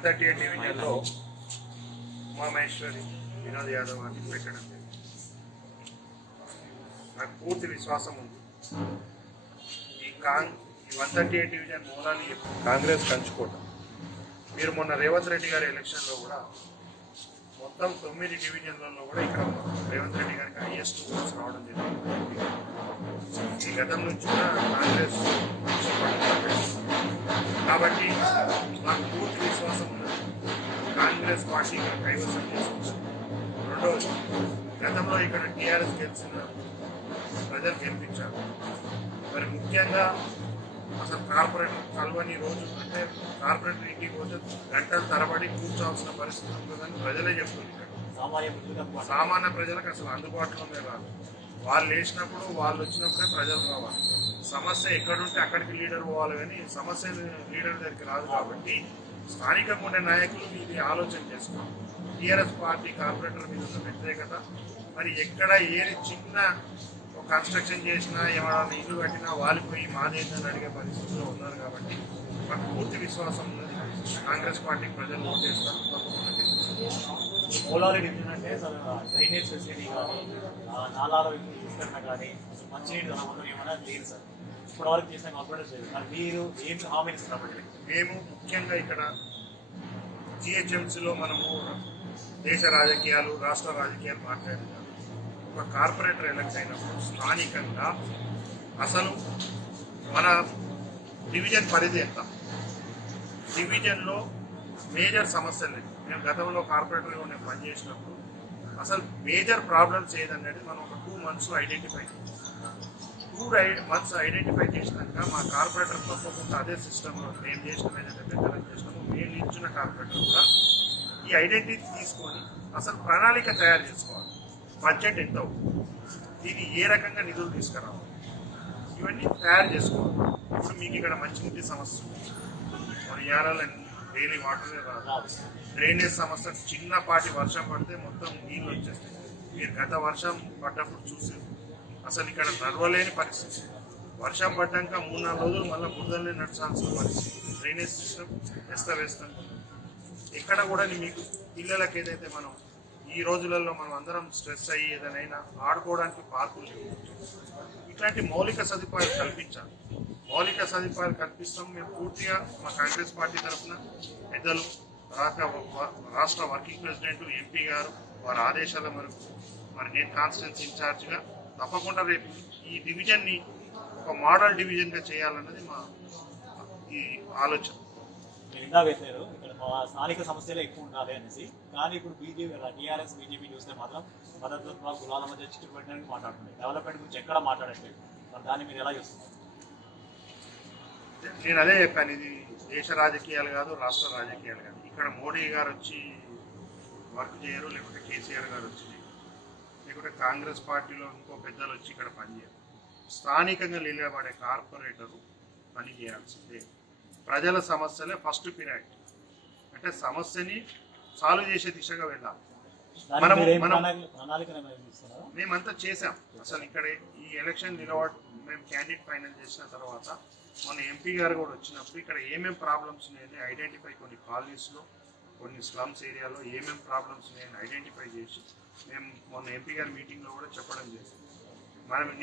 138 డివిజన్లో ఉమామహేశ్వరి వినోద్ యాదవ్ అని పెట్టడం నాకు పూర్తి విశ్వాసం ఉంది. ఈ 138 డివిజన్ మూలాన్ని కాంగ్రెస్ కంచుకోట. మీరు మొన్న రేవంత్ రెడ్డి గారి ఎలక్షన్లో కూడా మొత్తం 9 డివిజన్లలో కూడా ఇక్కడ రేవంత్ రెడ్డి గారికి హైయెస్ట్ ఓట్స్ రావడం జరిగింది. ఈ గతం నుంచి కూడా కాంగ్రెస్ కాబట్టి నాకు పూర్తి విశ్వాసం ఉన్నది కాంగ్రెస్ పార్టీ కైవసం చేసుకుంటుంది. రెండవది, గతంలో ఇక్కడ టీఆర్ఎస్ గెలిచిన ప్రజలు గెలిపించారు. మరి ముఖ్యంగా అసలు కార్పొరేటర్ కలవని రోజు అంటే కార్పొరేటర్ ఇంటికి పోతే గంటల తరబడి కూర్చోవలసిన పరిస్థితి ఉంటుందని ప్రజలే చెప్తుంది. సామాన్య ప్రజలకు అసలు అందుబాటులోనే రాదు. వాళ్ళు వేసినప్పుడు వాళ్ళు వచ్చినప్పుడే ప్రజలు రావాలి. సమస్య ఎక్కడుంటే అక్కడికి లీడర్ పోవాలి, కానీ సమస్య లీడర్ దగ్గరికి రాదు. కాబట్టి స్థానికంగా ఉండే నాయకులు ఇది ఆలోచన చేసుకోవాలి. టీఆర్ఎస్ పార్టీ కార్పొరేటర్ మీద ఉన్న వ్యతిరేకత, మరి ఎక్కడ ఏది చిన్న కన్స్ట్రక్షన్ చేసినా ఏమైనా ఇల్లు కట్టినా వాలిపోయి మాదేందని అడిగే పరిస్థితిలో ఉన్నారు. కాబట్టి మాకు పూర్తి విశ్వాసం ఉన్నది కాంగ్రెస్ పార్టీకి ప్రజలు ఓటేస్తారు. పోలారెడ్డి ఏంటంటే డ్రైనేజ్ ఫెసిలిటీ కానీ నాలాల విస్తరణ కానీ మంచినీటి వనరులు ఏమైనా లేదు సార్. ఇప్పటివరకు చేసిన కాన్ఫిడెన్స్ లేదు. మరి మీరు ఏం హామీ ఇస్తున్నప్పటికీ మేము ముఖ్యంగా ఇక్కడ జిహెచ్ఎంసీలో మనము దేశ రాజకీయాలు రాష్ట్ర రాజకీయాలు మాట్లాడుతున్నాం. ఒక కార్పొరేటర్ ఎలక్ట్ అయినప్పుడు స్థానికంగా అసలు మన డివిజన్ పరిధి ఎంత, డివిజన్లో మేజర్ సమస్యలు లేదు. మేము గతంలో కార్పొరేటర్గా నేను పనిచేసినప్పుడు అసలు మేజర్ ప్రాబ్లమ్స్ ఏదనేది మనం ఒక 2 months ఐడెంటిఫై చేస్తాం. 2 months ఐడెంటిఫై చేసినాక మా కార్పొరేటర్ తప్పకుండా అదే సిస్టంలో మేము చేసినాం, ఏదైతే పెద్దలకు చేసినామో మేము ఇచ్చిన కార్పొరేటర్ కూడా ఈ ఐడెంటిటీ తీసుకొని అసలు ప్రణాళిక తయారు చేసుకోవాలి. బడ్జెట్ ఎంత అవుతుంది, దీన్ని ఏ రకంగా నిధులు తీసుకురావాలి, ఇవన్నీ తయారు చేసుకోవాలి. ఇప్పుడు మీకు ఇక్కడ మంచినీటి సమస్య, మన యారాలు డైలీ వాటర్ రాదు. డ్రైనేజ్ సమస్య, చిన్నపాటి వర్షం పడితే మొత్తం నీళ్ళు వచ్చేస్తాయి. మీరు గత వర్షం పడ్డప్పుడు చూసి అసలు ఇక్కడ నడవలేని పరిస్థితి. వర్షం పడ్డాక 3-4 రోజులు మళ్ళీ బురదలే నడచాల్సిన పరిస్థితి. డ్రైనేజ్ సిస్టమ్ వేస్తాం. ఎక్కడ కూడా మీకు పిల్లలకి ఏదైతే మనం ఈ రోజులలో మనం అందరం స్ట్రెస్ అయ్యి ఏదైనా ఆడుకోవడానికి పార్కులు లేవు. ఇట్లాంటి మౌలిక సదుపాయాలు కల్పించాలి. మౌలిక సదుపాయాలు కల్పిస్తాం. మేము పూర్తిగా మా కాంగ్రెస్ పార్టీ తరఫున పెద్దలు రాష్ట్ర వర్కింగ్ ప్రెసిడెంట్ ఎంపీ గారు వారి ఆదేశాల మేరకు మరి నేను కాన్స్టిట్యున్సీ ఇన్ఛార్జ్గా తప్పకుండా రేపు ఈ డివిజన్ని ఒక మోడల్ డివిజన్గా చేయాలన్నది మా ఈ ఆలోచన. వేశారు ఇక్కడ స్థానిక సమస్యలే ఎక్కువ ఉండాలి అనేసి. కానీ ఇప్పుడు టీఆర్ఎస్ బీజేపీ చూస్తే మాత్రం మద్దతు కులాల మధ్య చిచ్చు పెట్టడానికి మాట్లాడుతుంది. డెవలప్మెంట్ గురించి ఎక్కడ మాట్లాడట్లేదు. మరి దాన్ని మీరు ఎలా చూస్తున్నారు? నేను అదే చెప్పాను, ఇది దేశ రాజకీయాలు కాదు, రాష్ట్ర రాజకీయాలు కాదు. ఇక్కడ మోడీ గారు వచ్చి వర్క్ చేయరు, లేకుంటే కేసీఆర్ గారు వచ్చి, లేకుంటే కాంగ్రెస్ పార్టీలో ఇంకో పెద్దలు వచ్చి ఇక్కడ పనిచేయరు. స్థానికంగా నిలబడే కార్పొరేటరు పని చేయాల్సిందే. ప్రజల సమస్యలే ఫస్ట్ ప్రియారిటీ. అంటే సమస్యని సాల్వ్ చేసే దిశగా వెళ్ళాలి. మేమంతా చేసాం. అసలు ఇక్కడ ఈ ఎలక్షన్ మేము క్యాండిడేట్ ఫైనల్ చేసిన తర్వాత మన ఎంపీ గారు కూడా వచ్చినప్పుడు ఇక్కడ ఏమేమి ప్రాబ్లమ్స్ ఉన్నాయని ఐడెంటిఫై, కొన్ని కాలనీస్లో కొన్ని స్లమ్స్ ఏరియాలో ఏమేమి ప్రాబ్లమ్స్ ఉన్నాయని ఐడెంటిఫై చేసి మేము మొన్న ఎంపీ గారి మీటింగ్లో కూడా చెప్పడం చేసింది.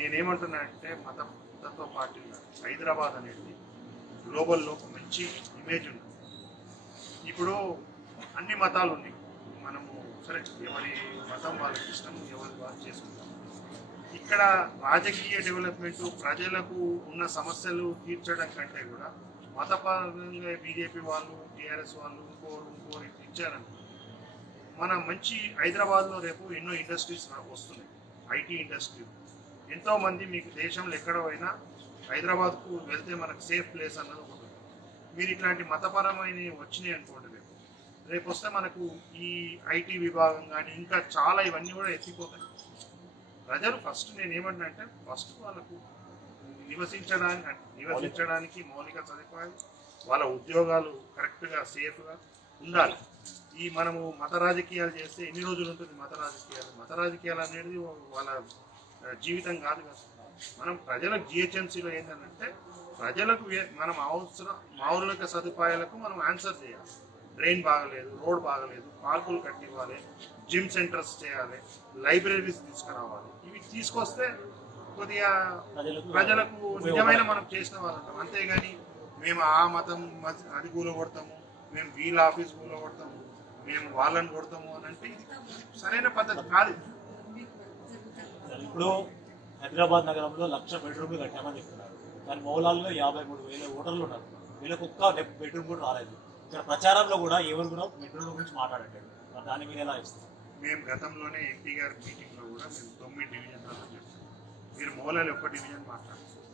నేనేమంటున్నా అంటే మతత్వ పార్టీలు హైదరాబాద్ అనేది గ్లోబల్లో ఒక మంచి ఇమేజ్ ఉంది. ఇప్పుడు అన్ని మతాలు ఉన్నాయి. మనము సరే ఎవరి మతం వాళ్ళకి ఇష్టం, ఎవరి వాళ్ళు చేసుకుంటాం. ఇక్కడ రాజకీయ డెవలప్మెంట్, ప్రజలకు ఉన్న సమస్యలు తీర్చడం కంటే కూడా మతపరంగా బీజేపీ వాళ్ళు, టీఆర్ఎస్ వాళ్ళు ఇంకోరు ఇచ్చారని మన మంచి హైదరాబాద్లో రేపు ఎన్నో ఇండస్ట్రీస్ వస్తున్నాయి. ఐటీ ఇండస్ట్రీ ఎంతోమంది మీకు దేశంలో ఎక్కడ పోయినా హైదరాబాద్కు వెళ్తే మనకు సేఫ్ ప్లేస్ అన్నది ఒకటి. మీరు ఇట్లాంటి మతపరమైన వచ్చినాయి అనుకోండి, రేపు వస్తే మనకు ఈ ఐటీ విభాగం కానీ ఇంకా చాలా ఇవన్నీ కూడా ఎత్తిపోతాయి. ప్రజలు ఫస్ట్ నేనేమంటున్నా అంటే ఫస్ట్ వాళ్ళకు నివసించడానికి మౌలిక సదుపాయాలు, వాళ్ళ ఉద్యోగాలు కరెక్ట్గా సేఫ్గా ఉండాలి. ఈ మనము మత రాజకీయాలు చేస్తే ఎన్ని రోజులు ఉంటుంది మత రాజకీయాలు అనేది వాళ్ళ జీవితం కాదు కదా. మనం ప్రజలకు జిహెచ్ఎంసీలో ఏంటంటే ప్రజలకు మనం అవసరం మౌలిక సదుపాయాలకు మనం ఆన్సర్ చేయాలి. డ్రైన్ బాగలేదు, రోడ్ బాగలేదు, పార్కులు కట్టివ్వాలి, జిమ్ సెంటర్స్ చేయాలి, లైబ్రరీస్ తీసుకురావాలి. ఇవి తీసుకొస్తే కొద్దిగా ప్రజలకు నిజమైన మనం చేసిన వాళ్ళంటాం. అంతేగాని మేము ఆ మతం అది కూలగొడతాము, మేము వీళ్ళ ఆఫీస్ కూలగొడతాము, మేము వాళ్ళని కొడతాము అని అంటే ఇది సరైన పద్ధతి కాదు. ఇప్పుడు హైదరాబాద్ నగరంలో 1,00,000 బెడ్రూమ్లు కట్టామని చెప్తున్నారు, కానీ మౌలాల్లో 53,000 ఓటర్లు ఉన్నారు, వీళ్ళకి ఒక్క బెడ్రూమ్ కూడా రాలేదు. ఇక్కడ ప్రచారంలో కూడా ఎవరు కూడా బెడ్రూమ్ గురించి మాట్లాడట్లేదు. దాన్ని మీరు ఎలా ఇస్తారు? మేము గతంలోనే ఎంపీ గారి మీటింగ్లో కూడా మేము 9 డివిజన్లలో చెప్తాం. మీరు మౌలాలు ఒక్క డివిజన్ మాట్లాడుతున్నారు.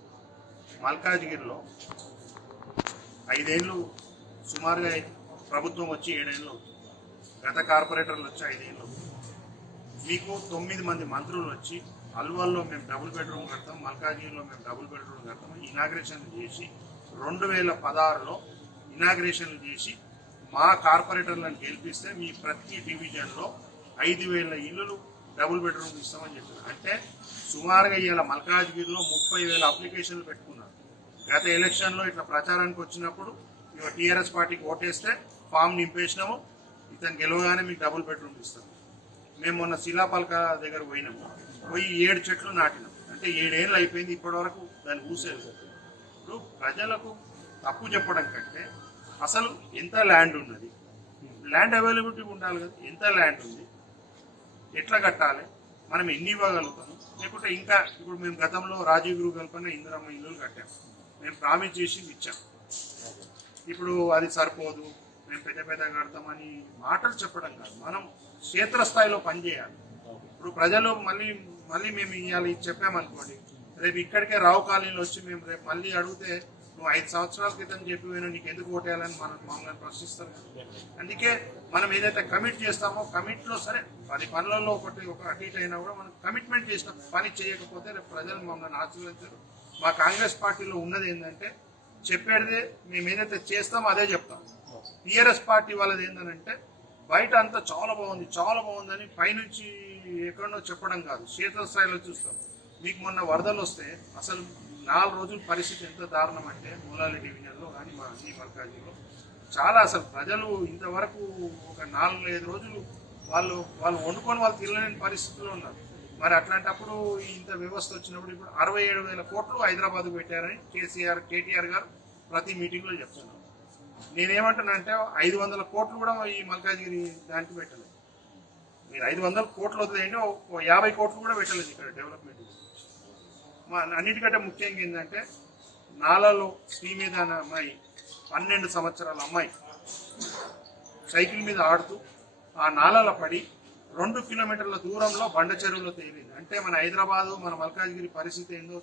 మల్కాజ్గిరిలో 5 ఏళ్ళు సుమారుగా ప్రభుత్వం వచ్చి 7 ఏళ్ళు అవుతుంది. గత కార్పొరేటర్లు వచ్చి 5 ఏళ్ళు అవుతుంది. మీకు 9 మంది మంత్రులు వచ్చి అల్వాల్లో మేము డబుల్ బెడ్రూమ్ కడతాం, మల్కాజ్గిరిలో మేము డబుల్ బెడ్రూమ్ కడతాం ఇనాగ్రేషన్లు చేసి 2016లో ఇనాగ్రేషన్లు చేసి మా కార్పొరేటర్లను గెలిపిస్తే మీ ప్రతి డివిజన్లో 5,000 ఇళ్ళు డబుల్ బెడ్రూమ్ ఇస్తామని చెప్పారు. అంటే సుమారుగా ఇవాళ మల్కాజ్గిరిలో 30,000 అప్లికేషన్లు పెట్టుకున్నారు. గత ఎలక్షన్లో ఇట్లా ప్రచారానికి వచ్చినప్పుడు ఇక టీఆర్ఎస్ పార్టీకి ఓటేస్తే ఫామ్ నింపేసినాము, ఇతను గెలవగానే మీకు డబుల్ బెడ్రూమ్ ఇస్తాం. మేము మొన్న శిలాపల్క దగ్గర పోయినాము, పోయి 7 చెట్లు నాటినాం. అంటే 7 ఏళ్ళు అయిపోయింది, ఇప్పటివరకు దాన్ని ఊసేది. ఇప్పుడు ప్రజలకు తప్పు చెప్పడం కంటే అసలు ఎంత ల్యాండ్ ఉన్నది, ల్యాండ్ అవైలబిలిటీ ఉండాలి కదా, ఎంత ల్యాండ్ ఉంది, ఎట్లా కట్టాలి, మనం ఎన్ని ఇవ్వగలుగుతాము, లేకుంటే ఇంకా ఇప్పుడు మేము గతంలో రాజీవ్ గృహ కల్పన ఇందిరమ్మ ఇల్లులు కట్టాము, మేము ప్రామిస్ చేసి ఇచ్చాం. ఇప్పుడు అది సరిపోదు, మేము పెద్ద పెద్ద కడతామని మాటలు చెప్పడం కాదు, మనం క్షేత్రస్థాయిలో పనిచేయాలి. ఇప్పుడు ప్రజలు మళ్ళీ మేము ఇవాళ చెప్పామనుకోండి, రేపు ఇక్కడికే రావు కాలనీలో వచ్చి మేము రేపు మళ్ళీ అడిగితే నువ్వు 5 సంవత్సరాల క్రితం చెప్పిపోయినా నీకు ఎందుకు ఓటేయాలని మమ్మల్ని ప్రశ్నిస్తారు. అందుకే మనం ఏదైతే కమిట్ చేస్తామో కమిట్లో సరే 10 పనులలో ఒక అటు ఇటు అయినా కూడా మనం కమిట్మెంట్ చేసిన పని చేయకపోతే రేపు ప్రజలు మమ్మల్ని ఆశీర్వదించారు. మా కాంగ్రెస్ పార్టీలో ఉన్నది ఏంటంటే చెప్పేదే మేము ఏదైతే చేస్తామో అదే చెప్తాం. టీఆర్ఎస్ పార్టీ వాళ్ళది ఏంటంటే బయట అంతా చాలా బాగుందని పైనుంచి ఎక్కడో చెప్పడం కాదు, క్షేత్రస్థాయిలో చూస్తాం. మీకు మొన్న వరదలు వస్తే అసలు 4 రోజుల పరిస్థితి ఎంత దారుణం అంటే మూలాలి డివిజన్లో కానీ మా అన్ని మల్కాజ్గిరిలో చాలా అసలు ప్రజలు ఇంతవరకు ఒక 4-5 రోజులు వాళ్ళు వండుకొని వాళ్ళు తినలేని పరిస్థితుల్లో ఉన్నారు. మరి అట్లాంటప్పుడు ఇంత వ్యవస్థ వచ్చినప్పుడు ఇప్పుడు 67,000 కోట్లు హైదరాబాద్కు పెట్టారని కేటీఆర్ గారు ప్రతి మీటింగ్లో చెప్తున్నారు. నేనేమంటున్నానంటే 500 కోట్లు కూడా ఈ మల్కాజ్గిరి దానికి పెట్టలేదు. మీరు 500 కోట్లు వదిలేయండి, 50 కోట్లు కూడా పెట్టలేదు ఇక్కడ డెవలప్మెంట్. అన్నిటికంటే ముఖ్యంగా ఏంటంటే నాలలో శ్రీ మీద అనే అమ్మాయి 12 సంవత్సరాల అమ్మాయి సైకిల్ మీద ఆడుతూ ఆ నాలలో పడి 2 కిలోమీటర్ల దూరంలో బండ చెరువులో తేలింది. అంటే మన హైదరాబాదు మన మల్కాజ్గిరి పరిస్థితి ఏందో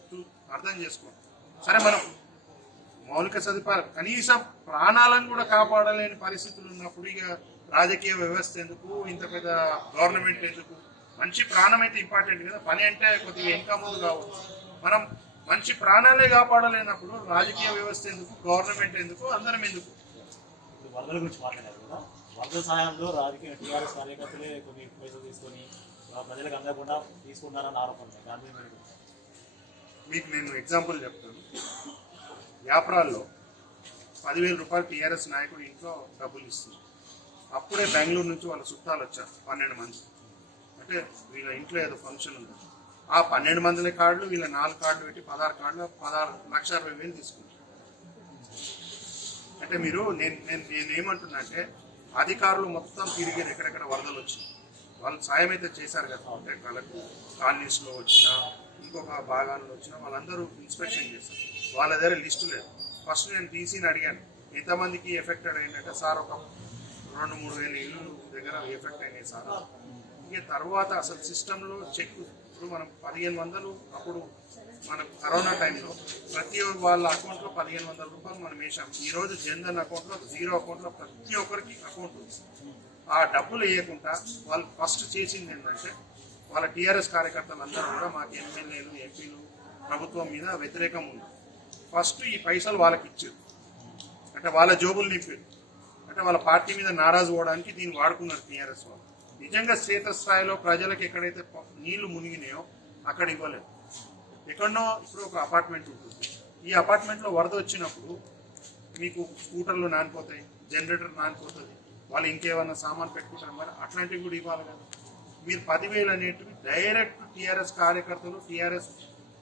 అర్థం చేసుకోండి. సరే మనం మౌలిక సదుపాయాలు కనీసం ప్రాణాలను కూడా కాపాడలేని పరిస్థితులు ఉన్నప్పుడు ఇక రాజకీయ వ్యవస్థ ఎందుకు, ఇంత పెద్ద గవర్నమెంట్ ఎందుకు? మంచి ప్రాణం అయితే ఇంపార్టెంట్ కదా, పని అంటే కొద్దిగా ఇంకా ముందు కావచ్చు. మనం మంచి ప్రాణాలే కాపాడలేనప్పుడు రాజకీయ వ్యవస్థ ఎందుకు, గవర్నమెంట్ ఎందుకు, అందరం ఎందుకు? వరదల గురించి మాట్లాడారు కదా, వరద సహాయంలో రాజకీయ టీఆర్ఎస్ కార్యకర్తలే కొన్ని పైసలు తీసుకొని ప్రజలకు అందకుండా తీసుకున్నారని ఆరోపణ. దాని మీకు నేను ఎగ్జాంపుల్ చెప్తాను. వ్యాపారాల్లో 10,000 రూపాయలు టీఆర్ఎస్ నాయకుడు ఇంట్లో డబ్బులు ఇస్తుంది. అప్పుడే బెంగళూరు నుంచి వాళ్ళ చుట్టాలు వచ్చారు 12 మంది. అంటే వీళ్ళ ఇంట్లో ఏదో ఫంక్షన్ ఉంది, ఆ 12 మందిల కార్డులు వీళ్ళ 4 కార్డులు పెట్టి 16 కార్డులు 16,60,000 తీసుకుంటారు. అంటే మీరు నేనేమంటున్నా అంటే అధికారులు మొత్తం తిరిగి ఎక్కడెక్కడ వరదలు వచ్చినాయి వాళ్ళు సాయం అయితే చేశారు కదా. అంటే కాలనీస్లో వచ్చినా ఇంకొక భాగాల్లో వచ్చినా వాళ్ళందరూ ఇన్స్పెక్షన్ చేస్తారు. వాళ్ళ దగ్గర లిస్టు లేదు. ఫస్ట్ నేను టీసీని అడిగాను ఎంతమందికి ఎఫెక్టెడ్ అయిందంటే సార్ ఒక 2-3 వేల ఇళ్ళు దగ్గర ఎఫెక్ట్ అయినాయి సార్. ఇక తర్వాత అసలు సిస్టంలో చెక్ ఇప్పుడు మనం 1,500 అప్పుడు మనం కరోనా టైంలో ప్రతి వాళ్ళ అకౌంట్లో 1,500 రూపాయలు మనం వేసాం. ఈరోజు జన్ధన్ అకౌంట్లో 0 అకౌంట్లో ప్రతి ఒక్కరికి అకౌంట్ ఉంది. ఆ డబ్బులు వేయకుండా వాళ్ళు ఫస్ట్ చేసింది ఏంటంటే వాళ్ళ టీఆర్ఎస్ కార్యకర్తలు అందరూ కూడా మాకు ఎమ్మెల్యేలు ఎంపీలు ప్రభుత్వం మీద వ్యతిరేకం ఉంది. ఫస్ట్ ఈ పైసలు వాళ్ళకి ఇచ్చారు, అంటే వాళ్ళ జోబులు నింపారు, అంటే వాళ్ళ పార్టీ మీద నారాజు పోవడానికి దీన్ని వాడుకున్నారు టీఆర్ఎస్ వాళ్ళు. నిజంగా క్షేత్రస్థాయిలో ప్రజలకు ఎక్కడైతే నీళ్లు మునిగినాయో అక్కడ ఇవ్వలేదు. ఎక్కడనో ఇప్పుడు ఒక అపార్ట్మెంట్ ఉంటుంది, ఈ అపార్ట్మెంట్లో వరద వచ్చినప్పుడు మీకు స్కూటర్లు నానిపోతాయి, జనరేటర్ నానిపోతుంది, వాళ్ళు ఇంకేమన్నా సామాన్ పెట్టుకుంటారు మరి అట్లాంటివి కూడా ఇవ్వాలి కదా. మీరు 10,000 అనేటివి డైరెక్ట్ టీఆర్ఎస్ కార్యకర్తలు టీఆర్ఎస్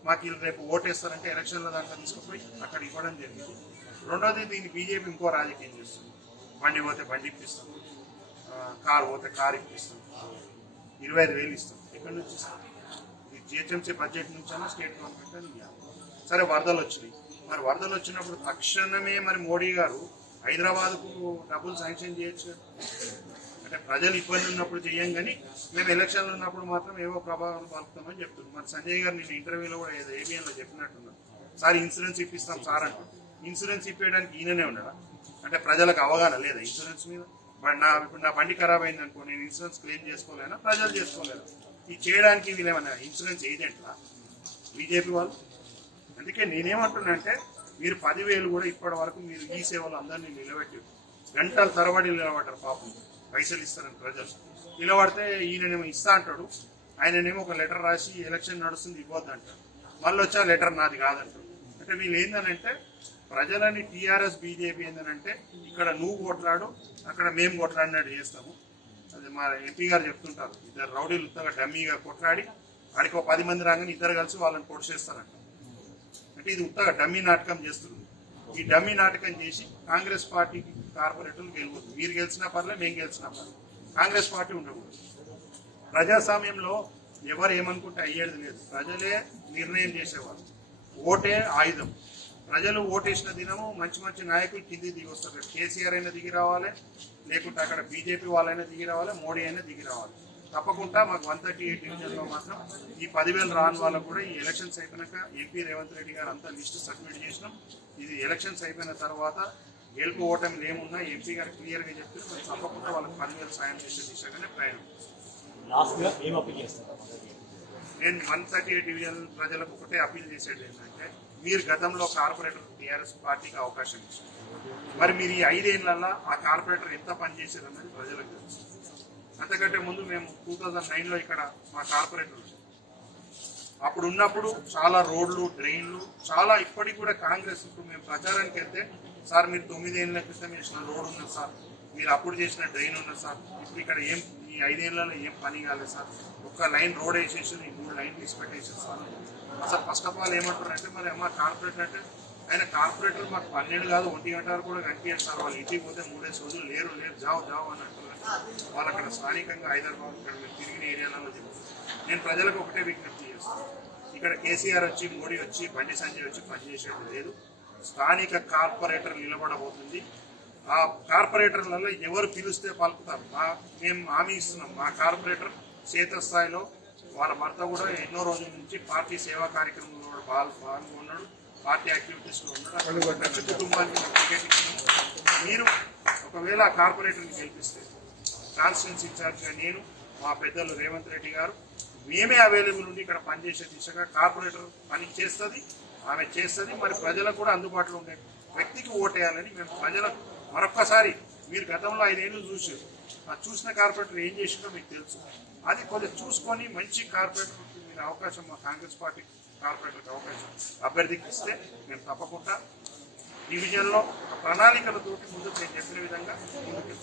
మాకు వీళ్ళు రేపు ఓటేస్తారంటే ఎలక్షన్ల దాంట్లో తీసుకుపోయి అక్కడ ఇవ్వడం జరిగింది. రెండోది దీన్ని బీజేపీ ఇంకో రాజకీయం చేస్తుంది. బండి పోతే బండి ఇప్పిస్తాం, కారు పోతే కారు ఇప్పిస్తాం, 25,000 ఇస్తాం. ఎక్కడి నుంచి ఇస్తాం? ఇది జిహెచ్ఎంసీ బడ్జెట్ నుంచి అన్నా స్టేట్ గవర్నమెంట్ అని ఇవ్వాలి. సరే వరదలు వచ్చినాయి, మరి వరదలు వచ్చినప్పుడు తక్షణమే మరి మోడీ గారు హైదరాబాద్కు డబ్బులు శాంక్షన్ చేయొచ్చు. అంటే ప్రజలు ఇబ్బంది ఉన్నప్పుడు చెయ్యం కానీ మేము ఎలక్షన్లు ఉన్నప్పుడు మాత్రం ఏవో ప్రభావాలు పలుకుతామని చెప్తున్నాం. మరి సంజయ్ గారు నేను ఇంటర్వ్యూలో కూడా ఏదో ఏబిఎన్లో చెప్పినట్టున్నారు, సార్ ఇన్సూరెన్స్ ఇప్పిస్తాం సార్ అంటారు. ఇన్సూరెన్స్ ఇప్పించడానికి ఈయననే ఉండడా? అంటే ప్రజలకు అవగాహన లేదా ఇన్సూరెన్స్ మీద? ఇప్పుడు నా బండి ఖరాబ్ అయింది అనుకో, నేను ఇన్సూరెన్స్ క్లెయిమ్ చేసుకోలేనా? ప్రజలు చేసుకోలేరు. ఇది చేయడానికి వీళ్ళేమన్నా ఇన్సూరెన్స్ ఏజెంట్లా బీజేపీ వాళ్ళు? అందుకే నేనేమంటున్నా అంటే మీరు 10,000 కూడా ఇప్పటి వరకు మీరు ఈ సేవలు అందరినీ నిలబెట్టి గంటల తరబడి నిలబడ్డారు. పాపం పైసలు ఇస్తారని ప్రజలు నిలబడితే ఈయననేమో ఇస్తా అంటాడు, ఆయననేమో ఒక లెటర్ రాసి ఎలక్షన్ నడుస్తుంది ఇవ్వద్దు అంటాడు, మళ్ళీ వచ్చి ఆ లెటర్ నాది కాదంటాడు. అంటే వీళ్ళు ఏందనంటే ప్రజలని టీఆర్ఎస్ బీజేపీ ఏందనంటే ఇక్కడ నువ్వు కొట్లాడు అక్కడ మేము కొట్లాడినట్టు చేస్తాము. అది మా ఎంపీ గారు చెప్తుంటారు, ఇద్దరు రౌడీలు ఉత్తగా డమ్మీగా కొట్లాడి ఆడికి 10 మంది రాగానే ఇద్దరు కలిసి వాళ్ళని పొడిచేస్తారంట. అంటే ఇది ఉత్తగా డమ్మీ నాటకం చేస్తుంది. ఈ డమ్మీ నాటకం చేసి కాంగ్రెస్ పార్టీకి కార్పొరేటర్లు గెలుపుతుంది. మీరు గెలిచినా పర్లే, మేము గెలిచినా పర్లే, కాంగ్రెస్ పార్టీ ఉండకూడదు. ప్రజాస్వామ్యంలో ఎవరు ఏమనుకుంటే అయ్యేది లేదు, ప్రజలే నిర్ణయం చేసేవారు. ఓటే ఆయుధం. ప్రజలు ఓటేసిన దినము మంచి మంచి నాయకులు కింది దిగి వస్తారు. కేసీఆర్ అయినా దిగి రావాలి, లేకుంటే అక్కడ బీజేపీ వాళ్ళైనా దిగి రావాలి, మోడీ అయినా దిగి రావాలి. తప్పకుండా మాకు 138 డివిజన్లో మాత్రం ఈ 10,000 రాని వాళ్ళకు కూడా ఈ ఎలక్షన్స్ అయిపోయినాక ఎంపీ రేవంత్ రెడ్డి గారు అంతా లిస్టు సబ్మిట్ చేసినాం. ఇది ఎలక్షన్స్ అయిపోయిన తర్వాత గెలుపు ఓటమిలు ఏమున్నా ఎంపీ గారు క్లియర్గా చెప్తే మనం తప్పకుండా వాళ్ళకి 10,000 సాయం చేసే దిశగానే ప్రయాణం. నేను 138 డివిజన్ ప్రజలకు ఒకటే అప్పీల్ చేసేది ఏంటంటే మీరు గతంలో కార్పొరేటర్ టీఆర్ఎస్ పార్టీకి అవకాశం ఇచ్చారు. మరి మీరు ఈ 5 ఏళ్లలో ఆ కార్పొరేటర్ ఎంత పనిచేశారన్నది ప్రజలకు తెలుసు. అంతకంటే ముందు మేము 2009లో ఇక్కడ మా కార్పొరేటర్ అప్పుడు ఉన్నప్పుడు చాలా రోడ్లు డ్రైన్లు చాలా ఇప్పటికి కూడా కాంగ్రెస్ ఇప్పుడు మేము ప్రచారానికి వెళ్తే సార్ మీరు 9 ఏళ్ల క్రితం చేసిన రోడ్ ఉన్నది సార్, మీరు అప్పుడు చేసిన డ్రైన్ ఉన్నది సార్, ఇప్పుడు ఇక్కడ ఏం ఈ 5 ఏళ్లలో ఏం పని కాలేదు సార్, ఒక్క లైన్ రోడ్ వేసేసి 3 లైన్లు తీసి పెట్టేసారు సార్. అసలు ఫస్ట్ ఆఫ్ ఆల్ ఏమంటారంటే మరి మా కార్పొరేటర్ అంటే ఆయన కార్పొరేటర్ మాకు 12 కాదు 1 గంట వరకు కూడా కనిపించారు సార్, వాళ్ళు ఇంటికి పోతే 3 రోజులు లేరు జావు అని అంటున్నారు. వాళ్ళు అక్కడ స్థానికంగా హైదరాబాద్ ఇక్కడ మేము తిరిగిన ఏరియాలలో చెప్తారు. నేను ప్రజలకు ఒకటే విజ్ఞప్తి చేస్తాను, ఇక్కడ కేసీఆర్ వచ్చి మోడీ వచ్చి బండి సంజయ్ వచ్చి పనిచేసేది లేదు. స్థానిక కార్పొరేటర్ నిలబడబోతుంది. ఆ కార్పొరేటర్లలో ఎవరు పిలిస్తే పలుకుతారు. మేము హామీ ఇస్తున్నాం, మా కార్పొరేటర్ క్షేత్రస్థాయిలో వాళ్ళ భర్త కూడా ఎన్నో రోజుల నుంచి పార్టీ సేవా కార్యక్రమంలో పాల్గొన్నాడు, పార్టీ యాక్టివిటీస్లో ఉన్నాడు. ప్రతి కుటుంబానికి టికెట్ ఇచ్చినాము. మీరు ఒకవేళ ఆ కార్పొరేటర్ని గెలిపిస్తే కాన్స్టిట్యూన్సీ ఇన్ఛార్జ్గా నేను మా పెద్దలు రేవంత్ రెడ్డి గారు మేమే అవైలబుల్ ఉండి ఇక్కడ పనిచేసే దిశగా కార్పొరేటర్ పని చేస్తుంది, ఆమె చేస్తుంది. మరి ప్రజలకు కూడా అందుబాటులో ఉండే వ్యక్తికి ఓటేయాలని మేము ప్రజలకు మరొక్కసారి మీరు గతంలో 5 ఏళ్ళు చూసారు, ఆ చూసిన కార్పొరేటర్ ఏం చేసిందో మీకు తెలుసు. అది కొంచెం చూసుకొని మంచి కార్పొరేటర్కి మీరు అవకాశం మా కాంగ్రెస్ పార్టీ కార్పొరేటర్కి అవకాశం అభ్యర్థికి ఇస్తే మేము తప్పకుండా డివిజన్లో ప్రణాళికలతోటి ముందుకు నేను చెప్పిన విధంగా ముందుకు